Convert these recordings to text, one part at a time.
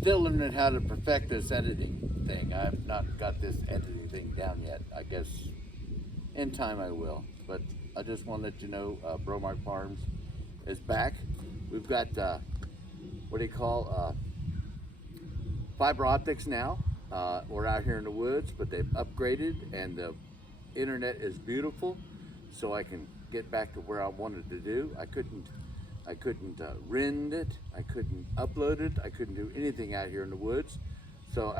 Still learning how to perfect this editing thing. I've not got this editing thing down yet. I guess in time I will. But I just want to let you know, Bromark Farms is back. We've got what do you call fiber optics now. We're out here in the woods, but they've upgraded and the internet is beautiful, so I can get back to where I wanted to do. I couldn't rend it, I couldn't upload it, I couldn't do anything out here in the woods. So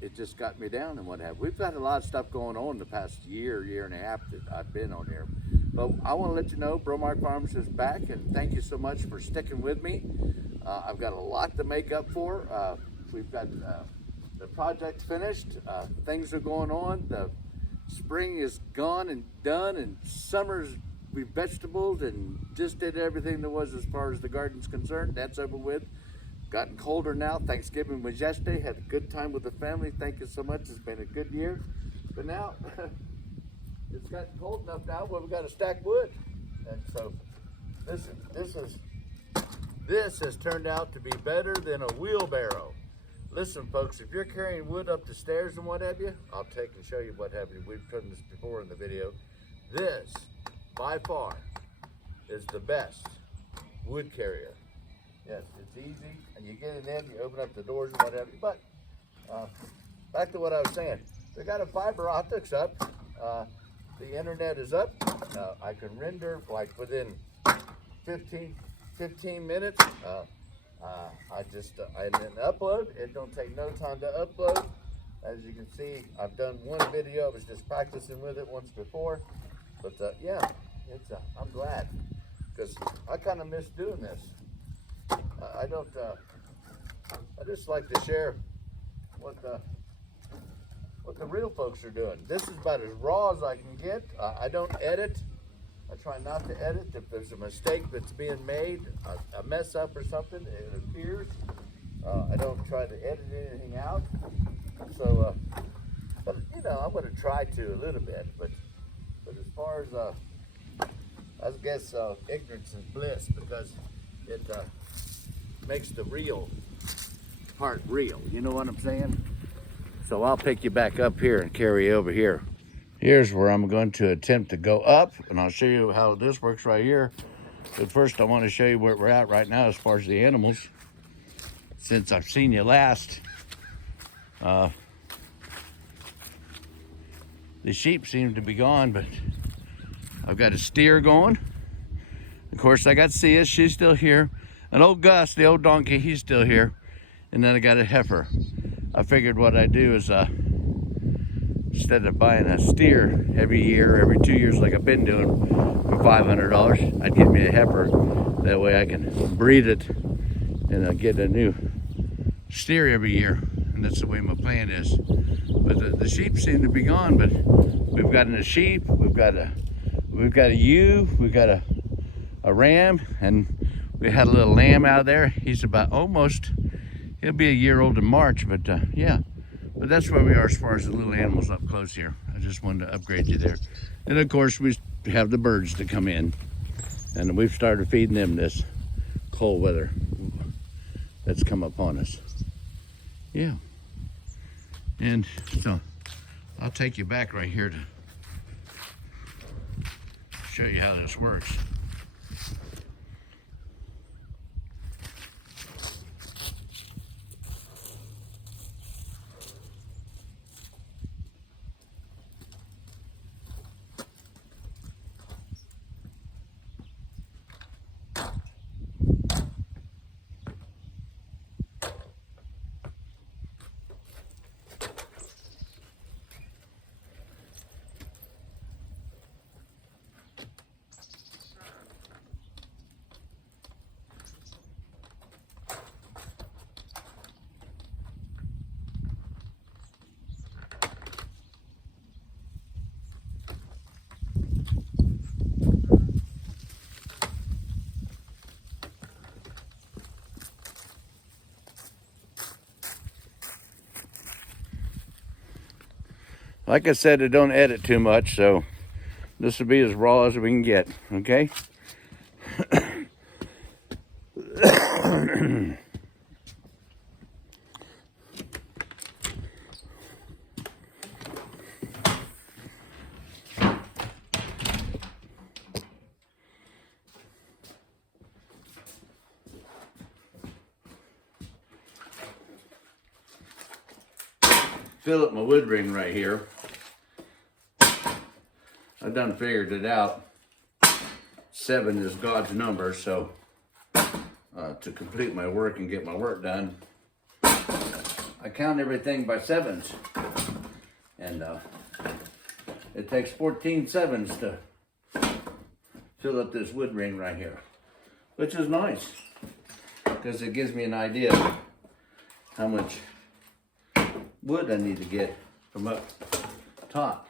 it just got me down and what have. We've got a lot of stuff going on the past year and a half that I've been on here. But I want to let you know Bromark Farms is back, and thank you so much for sticking with me. I've got a lot to make up for. We've got the project finished. Things are going on. The spring is gone and done, and summer's we vegetables and just did everything there was as far as the garden's concerned. That's over with. Gotten colder now. Thanksgiving was yesterday. Had a good time with the family. Thank you so much. It's been a good year. But now it's gotten cold enough now where we've got to stack wood. And so this has turned out to be better than a wheelbarrow. Listen, folks, if you're carrying wood up the stairs and what have you, I'll take and show you what have you. We've done this before in the video. This, by far, is the best wood carrier. Yes, it's easy, and you get it in, you open up the doors and what have you. But back to what I was saying. We got a fiber optics up. The internet is up. I can render like within 15 minutes. I didn't upload. It don't take no time to upload. As you can see, I've done one video. I was just practicing with it once before. But yeah, I'm glad, because I kind of miss doing this. I just like to share what the real folks are doing. This is about as raw as I can get. I don't edit. I try not to edit. If there's a mistake that's being made, a mess up or something, it appears. I don't try to edit anything out. So, but you know, I'm going to try to a little bit. But as far as I guess ignorance is bliss, because it makes the real part real. You know what I'm saying? So I'll pick you back up here and carry you over here. Here's where I'm going to attempt to go up, and I'll show you how this works right here. But first I want to show you where we're at right now as far as the animals. Since I've seen you last, the sheep seem to be gone, but I've got a steer going. Of course, I got Sia, she's still here. And old Gus, the old donkey, he's still here. And then I got a heifer. I figured what I'd do is, instead of buying a steer every year, every 2 years like I've been doing for $500, I'd get me a heifer. That way I can breed it and get a new steer every year. And that's the way my plan is. But the sheep seem to be gone, but we've got a sheep, we've got a ewe, we've got a ram, and we had a little lamb out there. He's about he'll be a year old in March, but yeah. But that's where we are as far as the little animals up close here. I just wanted to upgrade you there. And of course, we have the birds that come in, and we've started feeding them this cold weather that's come upon us. Yeah. And so I'll take you back right here to show you how this works. Like I said, I don't edit too much, so this will be as raw as we can get, okay? fill up my wood ring right here. I done figured it out. 7 is God's number, so to complete my work and get my work done, I count everything by 7s. And it takes 14 7s to fill up this wood ring right here, which is nice because it gives me an idea of how much wood I need to get from up top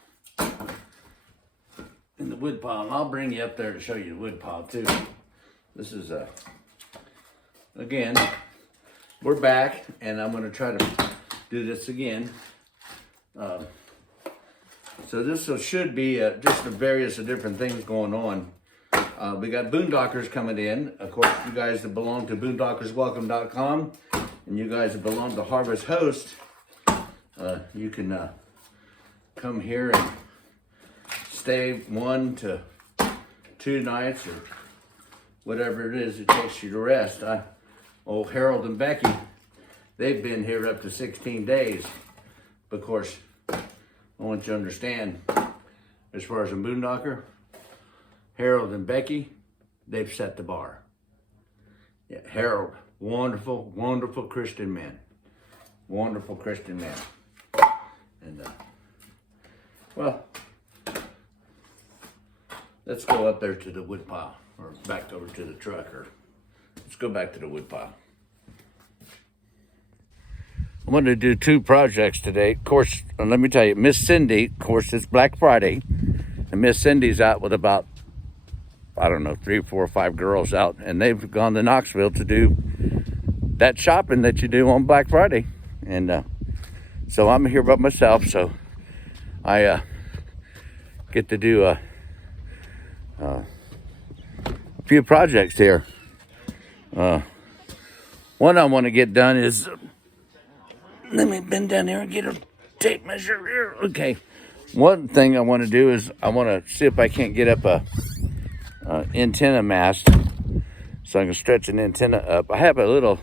in the wood pile. And I'll bring you up there to show you the wood pile too. This is again, we're back, and I'm going to try to do this again. So this should be just the various different things going on. We got boondockers coming in. Of course, you guys that belong to boondockerswelcome.com and you guys that belong to Harvest Host, you can come here and stay 1 to 2 nights or whatever it is it takes you to rest. Old Harold and Becky, they've been here up to 16 days. Of course, I want you to understand, as far as a boondocker, Harold and Becky, they've set the bar. Yeah, Harold, wonderful, wonderful Christian man. Wonderful Christian man. And, well, let's go up there to the wood pile, or back over to the truck, or let's go back to the wood pile. I'm going to do 2 projects today. Of course, let me tell you, Miss Cindy, of course, it's Black Friday, and Miss Cindy's out with about, I don't know, 3, 4, or 5 girls out, and they've gone to Knoxville to do that shopping that you do on Black Friday. And so I'm here by myself, so I get to do a few projects here. One I want to get done is, let me bend down here and get a tape measure here. Okay. One thing I want to do is I want to see if I can't get up a antenna mast so I can stretch an antenna up. I have a little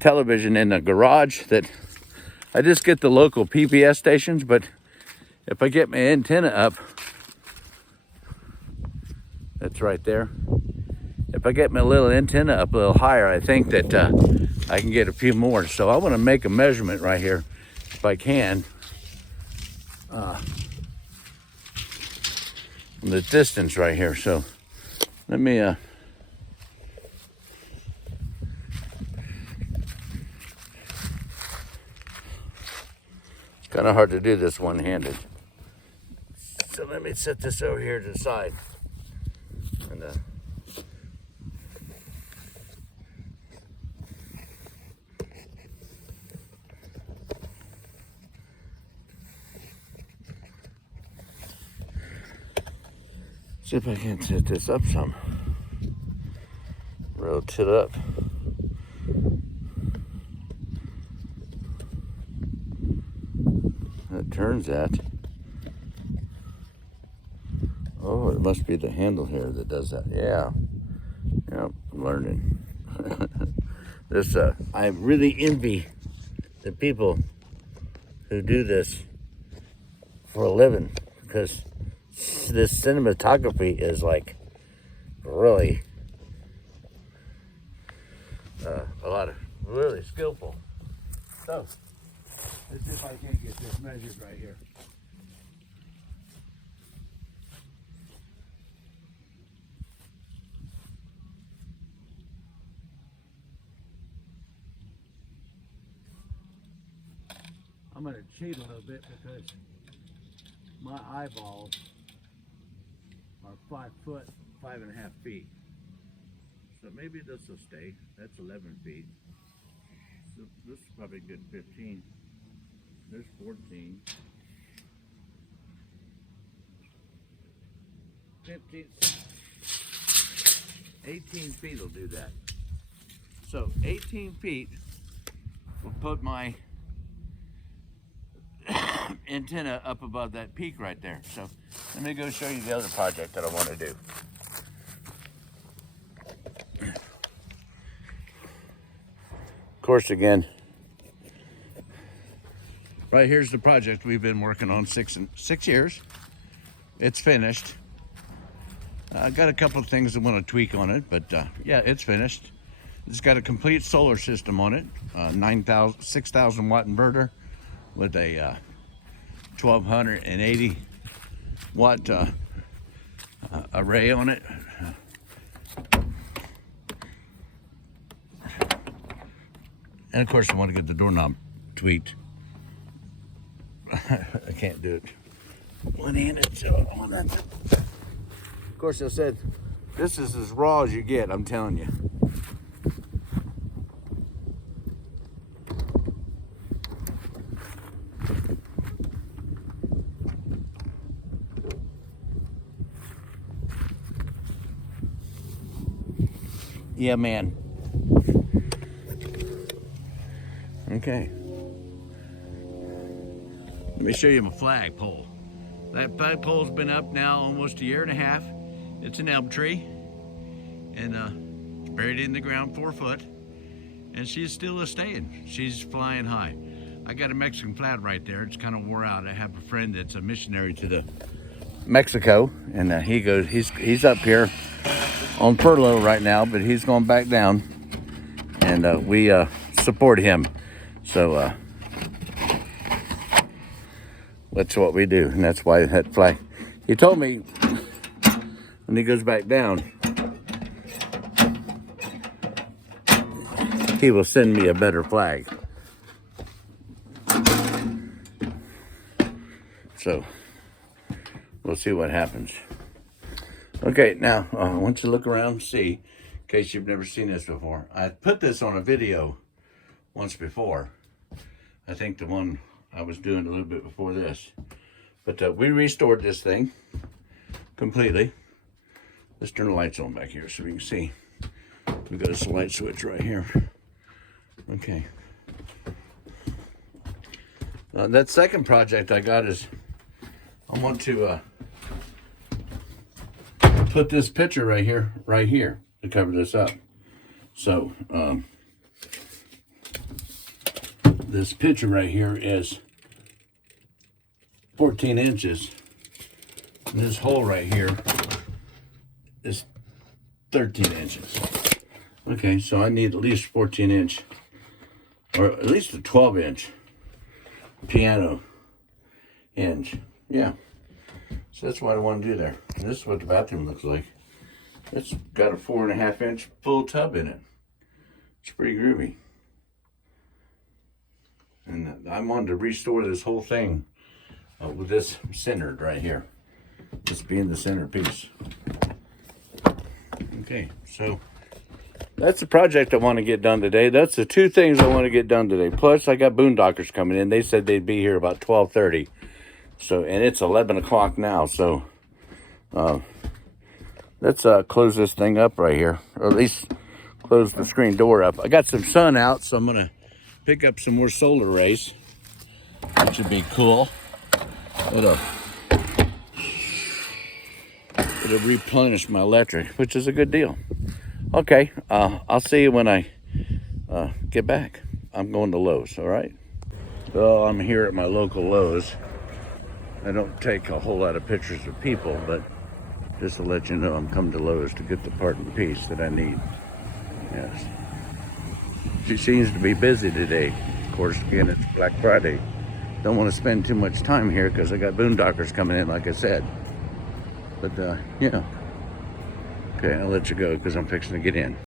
television in the garage that I just get the local PBS stations, but if I get my antenna up, that's right there. If I get my little antenna up a little higher, I think that I can get a few more. So I want to make a measurement right here, if I can, the distance right here. So let me it's kind of hard to do this one-handed. So let me set this over here to the side. And see if I can set this up some. Rotate it up. That turns that. Oh, it must be the handle here that does that. Yeah. Yeah, I'm learning. This, I really envy the people who do this for a living, because this cinematography is like really a lot of really skillful. So let's see if I can get this measured right here. I'm going to cheat a little bit because my eyeballs are 5 foot, 5.5 feet. So maybe this will stay. That's 11 feet. So this is probably a good 15. There's 14. 15. 18 feet will do that. So 18 feet will put my antenna up above that peak right there. So let me go show you the other project that I want to do. Of course, again, right here's the project we've been working on 6 years. It's finished. I got a couple of things I want to tweak on it, but yeah, it's finished. It's got a complete solar system on it, 6,000 watt inverter with a 1280 watt array on it. And of course I want to get the doorknob tweaked. I can't do it one-handed, so I want that. Of course I said, this is as raw as you get, I'm telling you. Yeah, man. Okay. Let me show you my flagpole. That flagpole's been up now almost a year and a half. It's an elm tree, and it's buried in the ground 4 foot, and she's still staying. She's flying high. I got a Mexican flag right there. It's kind of wore out. I have a friend that's a missionary to the Mexico, and he's up here on furlough right now, but he's going back down, and we support him. So that's what we do, and that's why that flag. He told me when he goes back down, he will send me a better flag. So we'll see what happens. Okay, now I want you to look around and see, in case you've never seen this before. I put this on a video once before. I think the one I was doing a little bit before this. But we restored this thing completely. Let's turn the lights on back here so we can see. We got this light switch right here. Okay. That second project I got is, I want to put this picture right here to cover this up. So this picture right here is 14 inches. And this hole right here is 13 inches. Okay, so I need at least 14 inch, or at least a 12 inch piano hinge. Yeah. So that's what I want to do there. And this is what the bathroom looks like. It's got a 4.5 inch full tub in it. It's pretty groovy. And I wanted to restore this whole thing with this centered right here. This being the centerpiece. Okay, so that's the project I want to get done today. That's the 2 things I want to get done today. Plus, I got boondockers coming in. They said they'd be here about 12:30. So, and it's 11 o'clock now. So, let's close this thing up right here, or at least close the screen door up. I got some sun out, so I'm gonna pick up some more solar rays, which would be cool. It'll replenish my electric, which is a good deal. Okay, I'll see you when I get back. I'm going to Lowe's, all right? Well, I'm here at my local Lowe's. I don't take a whole lot of pictures of people, but just to let you know, I'm coming to Lowe's to get the part and piece that I need. Yes. She seems to be busy today. Of course, again, it's Black Friday. Don't want to spend too much time here because I got boondockers coming in, like I said. But, yeah. Okay, I'll let you go because I'm fixing to get in.